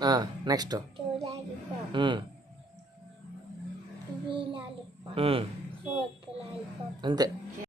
ಹಾಂ ನೆಕ್ಸ್ಟ್ ಹ್ಞೂ ಹ್ಞೂ ಅಂತೆ